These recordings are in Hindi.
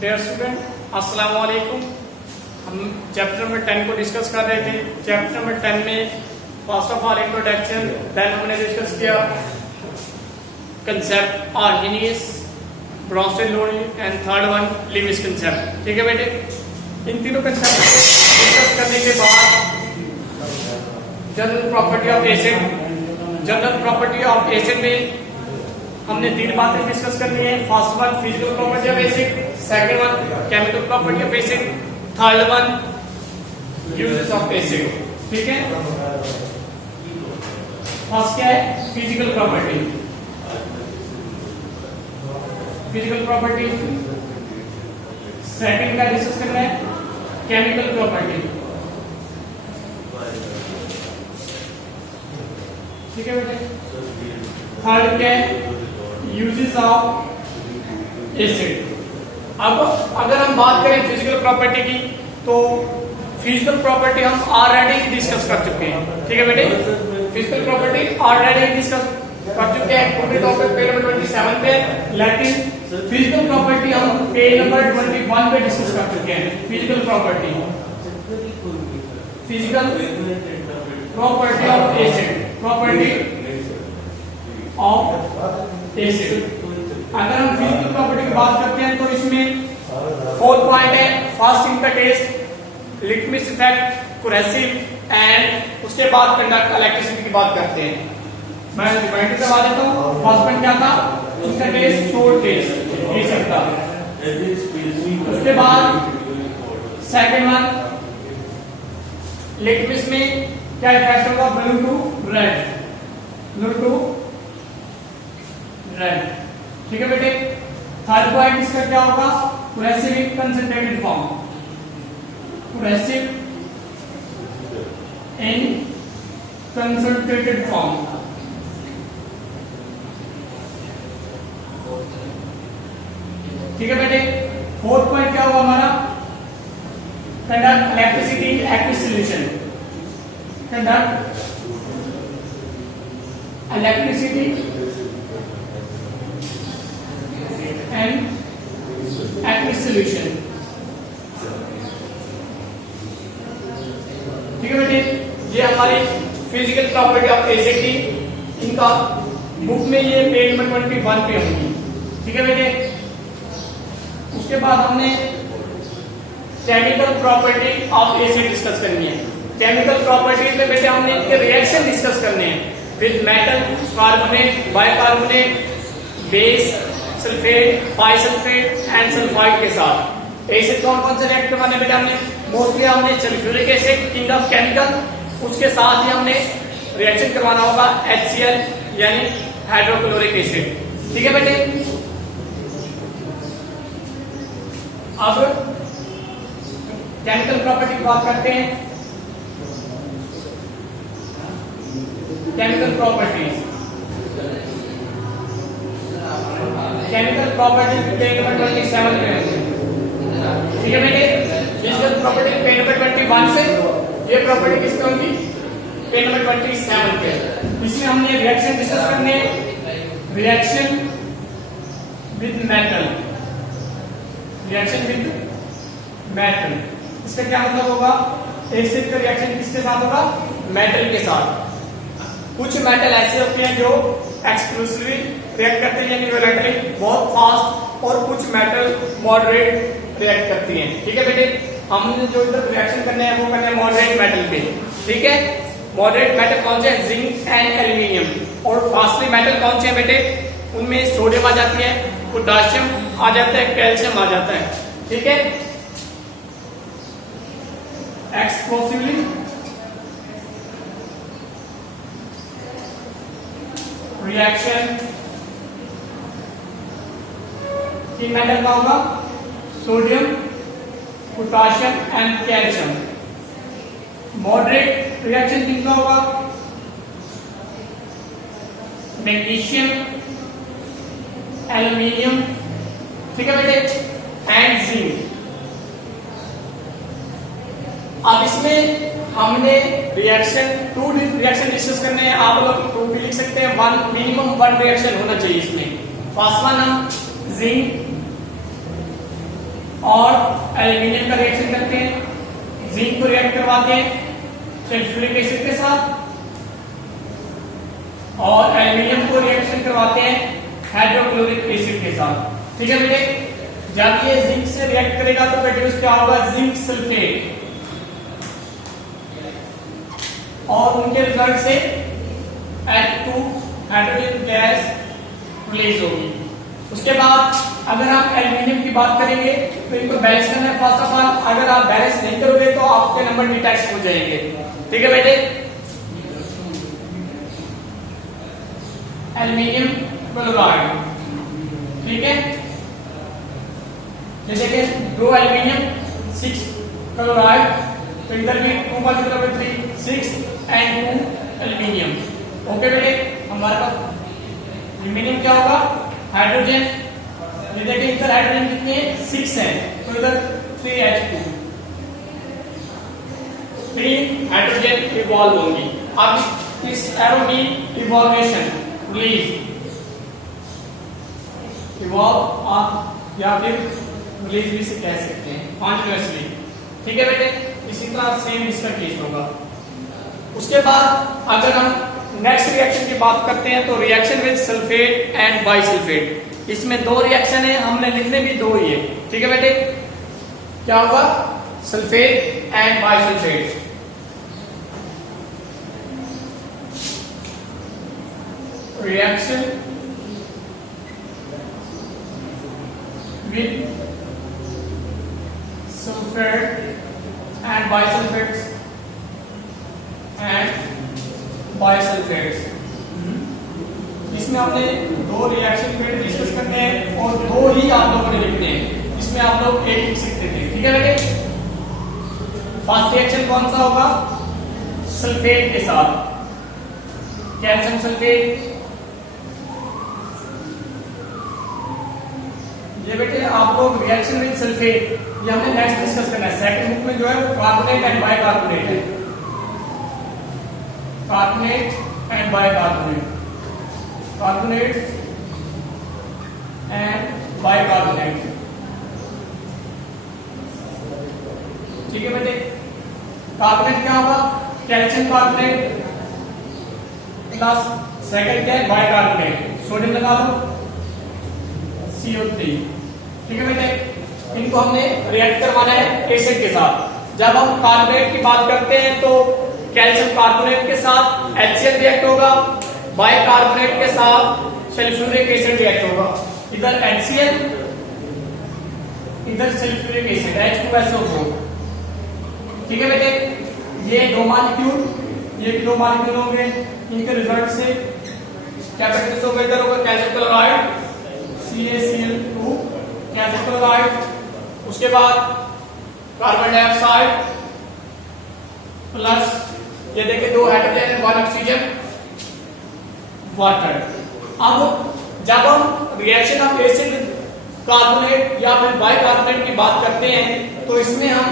डियर स्टूडेंट, अस्सलाम वालेकुम। हम चैप्टर नंबर 10 को डिस्कस कर रहे थे। चैप्टर नंबर 10 में first of all introduction, then हमने डिस्कस किया कंसेप्ट आर्गेनियस, ब्रॉन्स्टेड लोडिंग and third one Lewis concept. ठीक है बेटे, इन तीनों कंसेप्ट को डिस्कस करने के बाद general property of acid, general property of acid में हमने तीन बातें डिस्कस करनी है। First one physical property of acid, second one chemical property of acid, third one uses of acid. ठीक है, फर्स्ट क्या है? Physical property. Physical property. Second का डिस्कस करना है केमिकल प्रॉपर्टी। ठीक है बेटे, थर्ड क्या है? Uses of acid. अब अगर हम बात करें फिजिकल प्रॉपर्टी की, तो फिजिकल प्रॉपर्टी हम ऑलरेडी डिस्कस कर चुके हैं। ठीक है बेटे, फिजिकल प्रॉपर्टी ऑलरेडी डिस्कस कर चुके हैं पेज नंबर 27 पे, लेकिन फिजिकल प्रॉपर्टी हम पेज नंबर 21 पे डिस्कस कर चुके हैं। Physical property, physical property of acid, property of acid. अगर हम फिजिकल प्रॉपर्टी की बात करते हैं तो इसमें 4 पॉइंट है। फर्स्ट इनका टेस्ट, लिटमस इफेक्ट, कुरेसिव एंड उसके बाद कंडक्ट इलेक्ट्रिसिटी की बात करते हैं। मैं रिमाइंडर करवा देता हूँ। फर्स्ट पॉइंट क्या था? इसका टेस्ट शोर टेस्ट ये सकता। उसके बाद सेकंड वन लिटमस में क्या इफेक्ट होगा? Blue to red, blue to red. ठीक है बेटे, थर्ड पॉइंट इसका क्या होगा? Corrosive in concentrated form, corrosive in concentrated form. ठीक है बेटे, फोर्थ पॉइंट क्या होगा हमारा? Conduct electricity in aqueous solution, conduct electricity and aqueous solution. ठीक है बेटे, ये हमारी फिजिकल प्रॉपर्टी ऑफ एसिड की, इनका बुक में ये पेज नंबर 21 पे होंगी। ठीक है बेटे, उसके बाद हमने chemical property of acid discuss करनी है। केमिकल प्रॉपर्टी में बेटे हमने इनके रिएक्शन डिस्कस करने हैं with metal, carbonate, bicarbonate, base, sulphate, bisulphate and sulphide के साथ। एसिड कौन कौन से रिएक्ट करवाने बेटा हमने? मोस्टली हमने sulphuric acid, king of chemical, उसके साथ ही हमने रिएक्शन करवाना होगा HCl यानी हाइड्रोक्लोरिक एसिड। ठीक है बेटे, अब केमिकल प्रॉपर्टी की बात करते हैं। Chemical properties, chemical property page number 27 में। ठीक है बेटे, फिजिकल प्रॉपर्टी पेज नंबर 21 से ये प्रॉपर्टी किसकी होगी? पेज नंबर 27 पे। इसमें हमने रिएक्शन डिस्कस करने, reaction with metal, reaction with metal. इसका क्या मतलब होगा? एसिड का रिएक्शन किसके साथ होगा? मेटल के साथ। कुछ मेटल ऐसे होते हैं जो एक्सक्लूसिवली रिएक्ट करते हैं, यानी वैलेंटली बहुत फास्ट, और कुछ मेटल मॉडरेट रिएक्ट करती हैं। ठीक है बेटे, हमने जो इधर रिएक्शन करने हैं वो करने हैं मॉडरेट मेटल पे। ठीक है, मॉडरेट मेटल कौन से हैं? Zinc and aluminium. और फास्टली मेटल कौन से हैं बेटे? उनमें सोडियम आ जाती है, पोटाशियम आ जाता है, कैल्शियम आ जाता है। ठीक है, एक्सप्लोसिवली रिएक्शन की मेटल का होगा sodium, potassium and calcium. Moderate reaction किसका होगा? मैग्नीशियम, एल्यूमिनियम, ठीक है बेटे, एंड जिंक। अब इसमें हमने रिएक्शन टू रिएक्शन डिस्कस करने हैं। आप लोग टू भी लिख सकते हैं, वन मिनिमम वन रिएक्शन होना चाहिए इसमें। फर्स्ट वन हम जिंक एल्यूमिनियम का रिएक्शन करते हैं, जिंक को रिएक्ट करवाते हैं सल्फ्यूरिक एसिड के साथ, और एल्यूमिनियम को रिएक्शन करवाते हैं हाइड्रोक्लोरिक एसिड के साथ। ठीक है बेटे, जब ये जिंक से रिएक्ट करेगा तो प्रोड्यूस क्या होगा, जिंक सल्फेट, और उनके रिजल्ट से H2 हाइड्रोजन गैस रिलीज होगी। उसके बाद अगर हम एल्यूमिनियम की बात करेंगे तो इनको बैलेंस करना है। फर्स्ट ऑफ ऑल अगर आप बैलेंस नहीं करोगे तो आपके नंबर डिटैच हो जाएंगे। ठीक है बेटे, एल्यूमिनियम क्लोराइड, ठीक है, जैसे कि 2 एल्यूमिनियम 6 क्लोराइड, तो इधर भी 2 × 3 6 and 2 एल्यूमिनियम। ओके बेटे, हमारे पास एल्यूमिनियम क्या होगा, हाइड्रोजन, ये देखिए इधर हाइड्रोजन कितने हैं, 6 है, तो इधर 3H2, 3 हाइड्रोजन इवॉल्व होंगी। अब इस एरो की इवॉल्वेशन रिलीज इवॉल्व आप या फिर रिलीज भी से कह सकते हैं कॉन्टिन्यूअसली। ठीक है बेटे, इसी तरह सेम इसका केस होगा। उसके बाद अगर हम नेक्स्ट रिएक्शन की बात करते हैं तो reaction with sulphate and bisulphate, इसमें 2 रिएक्शन है, हमने लिखने भी 2 ही है। ठीक है बेटे, क्या होगा, sulphate and bisulphate. Reaction with sulphate and bisulphates and bisulphates, इसमें हमने 2 रिएक्शन पे डिस्कस करते हैं और 2 ही आप लोगों ने लिखने हैं। इसमें आप लोग एक लिख सकते थे। ठीक है बेटे, फर्स्ट रिएक्शन कौन सा होगा, सल्फेट के साथ, कैल्शियम सल्फेट। ये बेटे आप लोग रिएक्शन विद सल्फेट ये हमने नेक्स्ट डिस्कस करना है। सेकंड बुक में जो है वो कार्बोनेट एंड बाइकार्बोनेट है, carbonate and bicarbonate, carbonate and bicarbonate. ठीक है बेटे, कार्बोनेट क्या होगा, कैल्शियम कार्बोनेट प्लस सेकंड क्या है, बाइकार्बोनेट, सोडियम लगा दो CO3। ठीक है बेटे, इनको हमने रिएक्ट करवाना है एसिड के साथ। जब हम कार्बोनेट की बात करते हैं तो कैल्शियम कार्बोनेट के साथ HCl रिएक्ट होगा, बाइकार्बोनेट के साथ सल्फ्यूरिक एसिड रिएक्ट होगा। इधर HCl, इधर सल्फ्यूरिक एसिड H2SO4। ठीक है बेटे, ये 2 मॉलिक्यूल, ये भी 2 मॉलिक्यूल होंगे, इनके रिजल्ट से क्या प्रोड्यूस होगा, इधर होगा calcium chloride CaCl2 calcium chloride. उसके बाद कार्बन डाइऑक्साइड प्लस ये देखिए 2 हाइड्रोजन और 1 ऑक्सीजन, वाटर। अब जब हम रिएक्शन ऑफ एसिड कार्बोनेट या फिर बाइकार्बोनेट की बात करते हैं तो इसमें हम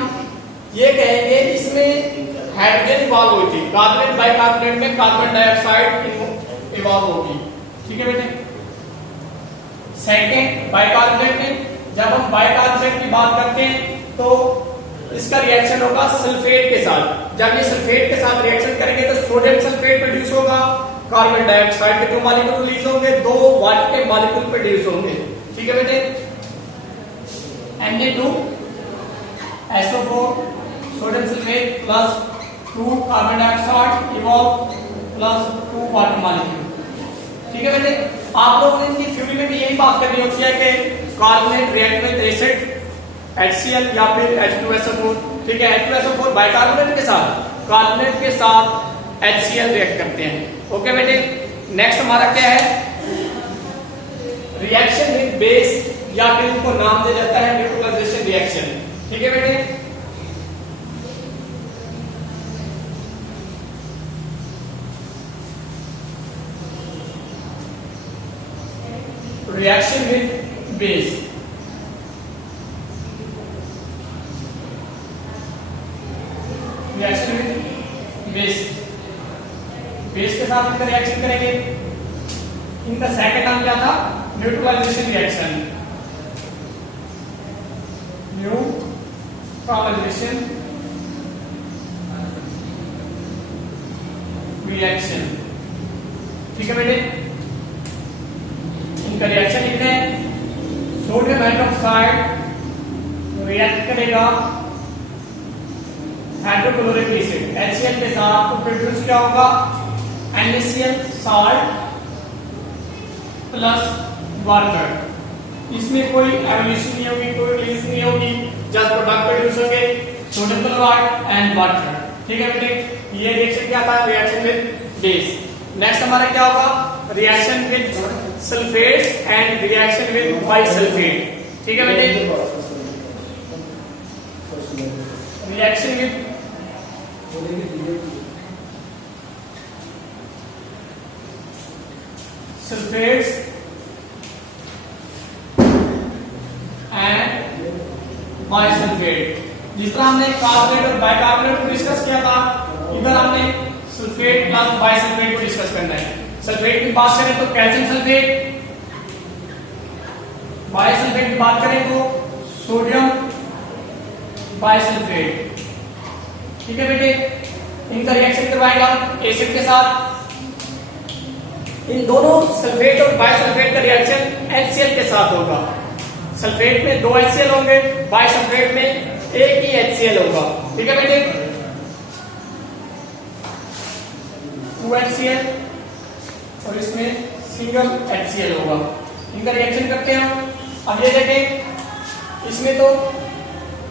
ये कहेंगे इसमें हाइड्रोजन इवॉल्व हुई थी, कार्बोनेट बाइकार्बोनेट में कार्बन डाइऑक्साइड इवॉल्व होगी। ठीक है बेटे, सेकेंड बाइकार्बोनेट में जब हम बाइकार्बोनेट की बात करते हैं तो इसका रिएक्शन होगा सल्फेट के साथ। जब ये सल्फेट के साथ रिएक्शन करेंगे तो सोडियम सल्फेट प्रोड्यूस होगा, कार्बन डाइऑक्साइड के 2 मॉलिक्यूल रिलीज होंगे, 2 वाटर के मॉलिक्यूल प्रोड्यूस होंगे। ठीक है बेटे, Na2SO4 sodium sulphate plus 2 carbon dioxide evolve plus 2 water molecule. ठीक है बेटे, आप लोगों ने इनकी थ्योरी में भी यही बात करनी होती है कि carbonate react with acid HCl या फिर H2SO4। ठीक है, H2SO4 बाइकार्बोनेट के साथ, कार्बोनेट के साथ HCl रिएक्ट करते हैं। ओके बेटे, नेक्स्ट हमारा क्या है, रिएक्शन विद बेस या फिर इनको नाम दिया जाता है न्यूट्रलाइजेशन रिएक्शन। ठीक है बेटे, reaction with base, reaction with base, base के साथ इनका रिएक्शन करेंगे। इनका सेकंड नाम क्या था, neutralisation reaction, neutralisation propagation reaction. ठीक है बेटे, इनका रिएक्शन लिखते हैं। सोडियम हाइड्रोक्साइड रिएक्ट करेगा हाइड्रोक्लोरिक एसिड HCl के साथ, तो प्रोड्यूस क्या होगा NaCl साल्ट प्लस वाटर। इसमें कोई एवोल्यूशन नहीं होगी, कोई रिलीज नहीं होगी, जस्ट प्रोडक्ट प्रोड्यूस होंगे सोडियम क्लोराइड एंड वाटर। ठीक है बेटे, ये रिएक्शन क्या था, रिएक्शन विद बेस। नेक्स्ट हमारा क्या होगा, reaction with sulphates and reaction with bisulphate. ठीक है बेटे, reaction with sulphates and bisulphate. जिस तरह हमने कार्बोनेट और बाइकार्बोनेट को डिस्कस किया था, इधर हमने सल्फेट प्लस बाइसल्फेट को डिस्कस करना है। सल्फेट की बात करें तो कैल्शियम सल्फेट, बाइसल्फेट की बात करें तो सोडियम बाइसल्फेट। ठीक है बेटे, इनका रिएक्शन करवाएगा एसिड के साथ। इन दोनों सल्फेट और बाइसल्फेट का रिएक्शन HCl के साथ होगा। सल्फेट में 2 HCl होंगे, बाइसल्फेट में एक ही HCl होगा। ठीक है बेटे, 2 HCl और इसमें सिंगल HCl होगा। इनका रिएक्शन करते हैं। अब ये देखें, इसमें तो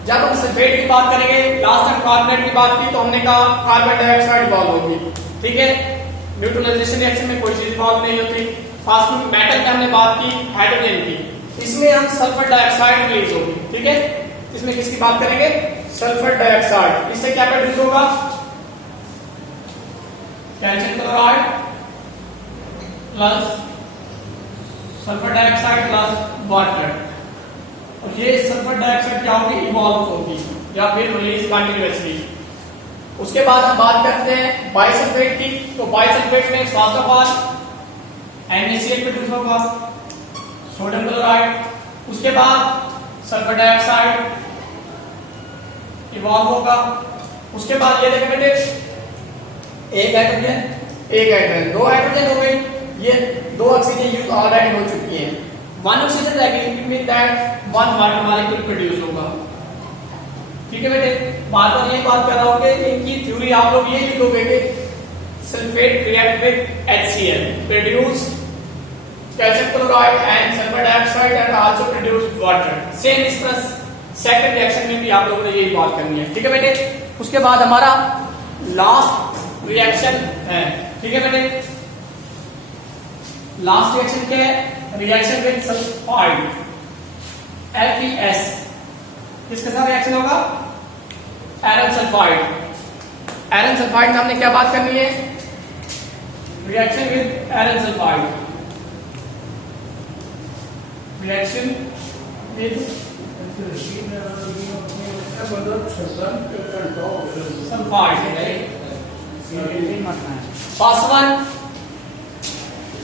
जब हम सल्फेट की बात करेंगे, लास्ट टाइम कार्बोनेट की बात की तो हमने कहा कार्बन डाइऑक्साइड इवॉल्व होगी। ठीक है, न्यूट्रलाइजेशन रिएक्शन में कोई चीज इवॉल्व नहीं होती। फास्टिंग मेटल पे हमने बात की हाइड्रोजन की, इसमें हम सल्फर डाइऑक्साइड रिलीज होगी। ठीक है, इसमें किसकी बात करेंगे, सल्फर डाइऑक्साइड। इससे क्या प्रोड्यूस होगा, calcium chloride plus sulphur dioxide plus water. और ये सल्फर डाइऑक्साइड क्या होगी, इवॉल्व होगी या फिर रिलीज कंटिन्यूअसली। उसके बाद हम बात करते हैं बाइसल्फेट की, तो बाइसल्फेट में first of all NaCl produce होगा, सोडियम क्लोराइड, उसके बाद सल्फर डाइऑक्साइड इवॉल्व होगा। उसके बाद ये देखें बेटे, एक हाइड्रोजन एक हाइड्रोजन, 2 हाइड्रोजन हो गई, ये 2 ऑक्सीजन यूज ऑलरेडी हो चुकी है, 1 ऑक्सीजन रह गई, it mean that 1 water molecule produce होगा। ठीक है बेटे, बार बार ये बात कर रहा हूं कि इनकी थ्योरी आप लोग ये लिखोगे कि sulphate react with HCl produce calcium chloride and sulphur dioxide and also produce water. Same इस तरह सेकंड रिएक्शन में भी आप लोगों ने यही बात करनी है। ठीक है बेटे, उसके बाद हमारा लास्ट रिएक्शन है। ठीक है बेटे, लास्ट रिएक्शन क्या है, रिएक्शन विद सल्फाइड FeS। किसके साथ रिएक्शन होगा, आयरन सल्फाइड। आयरन सल्फाइड में हमने क्या बात करनी है, reaction with iron sulphide, reaction with sulphide. First one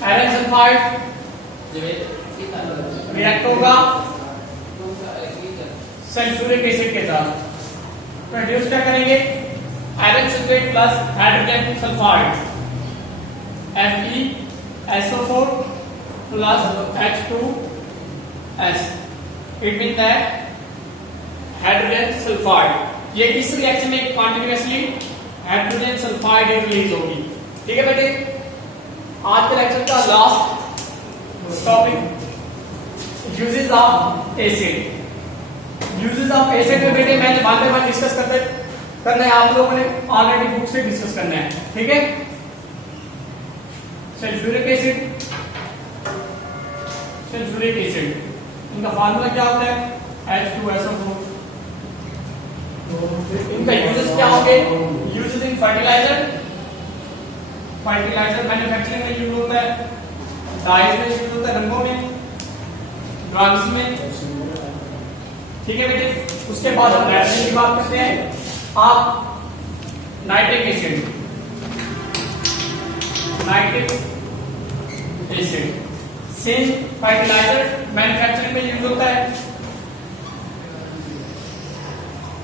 iron sulphide react होगा सल्फ्यूरिक एसिड के साथ, प्रोड्यूस क्या करेंगे, iron sulphate plus hydrogen sulphide FeSO4 plus H2S। It mean that hydrogen sulphide. ये इस रिएक्शन में कंटिन्यूअसली हाइड्रोजन सल्फाइड रिलीज होगी। ठीक है बेटे, आज के लेक्चर का last topic uses of acid. Uses of acid में बेटे मैंने बाद में डिस्कस करना है, आप लोगों ने ऑलरेडी बुक से डिस्कस करना है। ठीक है, सल्फ्यूरिक एसिड, सल्फ्यूरिक एसिड इनका फार्मूला क्या होता है, H2SO4। इनका यूजेस क्या होंगे, यूजेस इन फर्टिलाइजर, फर्टिलाइजर मैन्युफैक्चरिंग में यूज होता है, डाइज में यूज होता है, रंगों में, ड्रग्स में। ठीक है बेटे, उसके बाद हम नाइट्रोजन की बात करते हैं। आप nitric acid, nitric acid same fertiliser manufacturing में यूज होता है।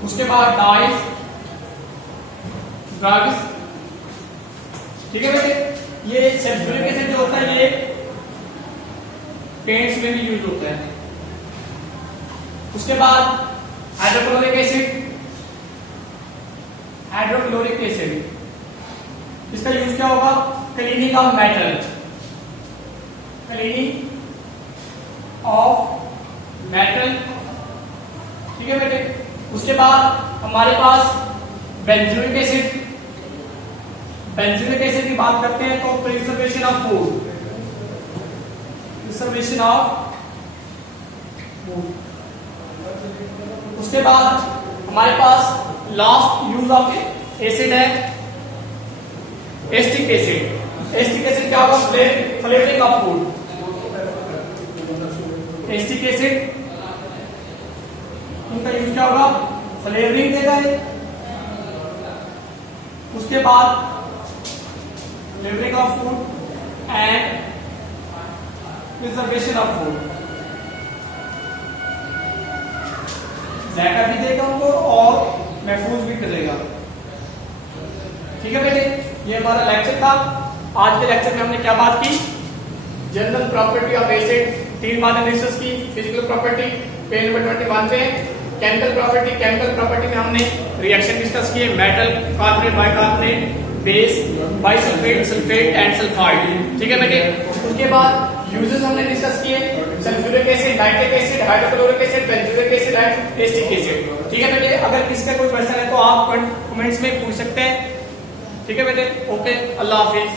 उसके बाद डाइस, ड्रग्स, ठीक है बेटे। ये सल्फ्यूरिक एसिड जो होता है ये पेंट्स में भी यूज होता है। उसके बाद हाइड्रोक्लोरिक एसिड, हाइड्रोक्लोरिक एसिड इसका यूज क्या होगा? Cleaning of metal, cleaning of metal, ठीक है बेटे। उसके बाद हमारे पास बेंजोइक एसिड, बेंजोइक एसिड की बात करते हैं तो preservation of food, preservation of food. उसके बाद हमारे पास लास्ट यूज ऑफ एसिड है एस्टिक एसिड। एस्टिक एसिड क्या होगा? Flavouring of food. Acetic acid इनका यूज क्या होगा? फ्लेवरिंग देगा ये। उसके बाद flavouring of food and preservation of food, जायका भी देगा उनको और महफूज भी करेगा, ठीक है बेटे। ये हमारा लेक्चर था। आज के लेक्चर में हमने क्या बात की? जनरल प्रॉपर्टी ऑफ एसिड, 3 बातें डिस्कस की। फिजिकल प्रॉपर्टी पेज नंबर 21 पे। केमिकल प्रॉपर्टी, केमिकल प्रॉपर्टी में हमने रिएक्शन डिस्कस किए, metal, carbonate, bicarbonate, base, bisulphate, sulphate and sulphide, ठीक है बेटे। उसके बाद यूजेस हमने डिस्कस किए, sulphuric acid, nitric acid, hydrochloric acid, benzoic acid and acetic acid, ठीक है बेटे। अगर किसी का कोई क्वेश्चन है तो आप कमेंट्स में पूछ सकते हैं, ठीक है बेटे। ओके, अल्लाह हाफिज।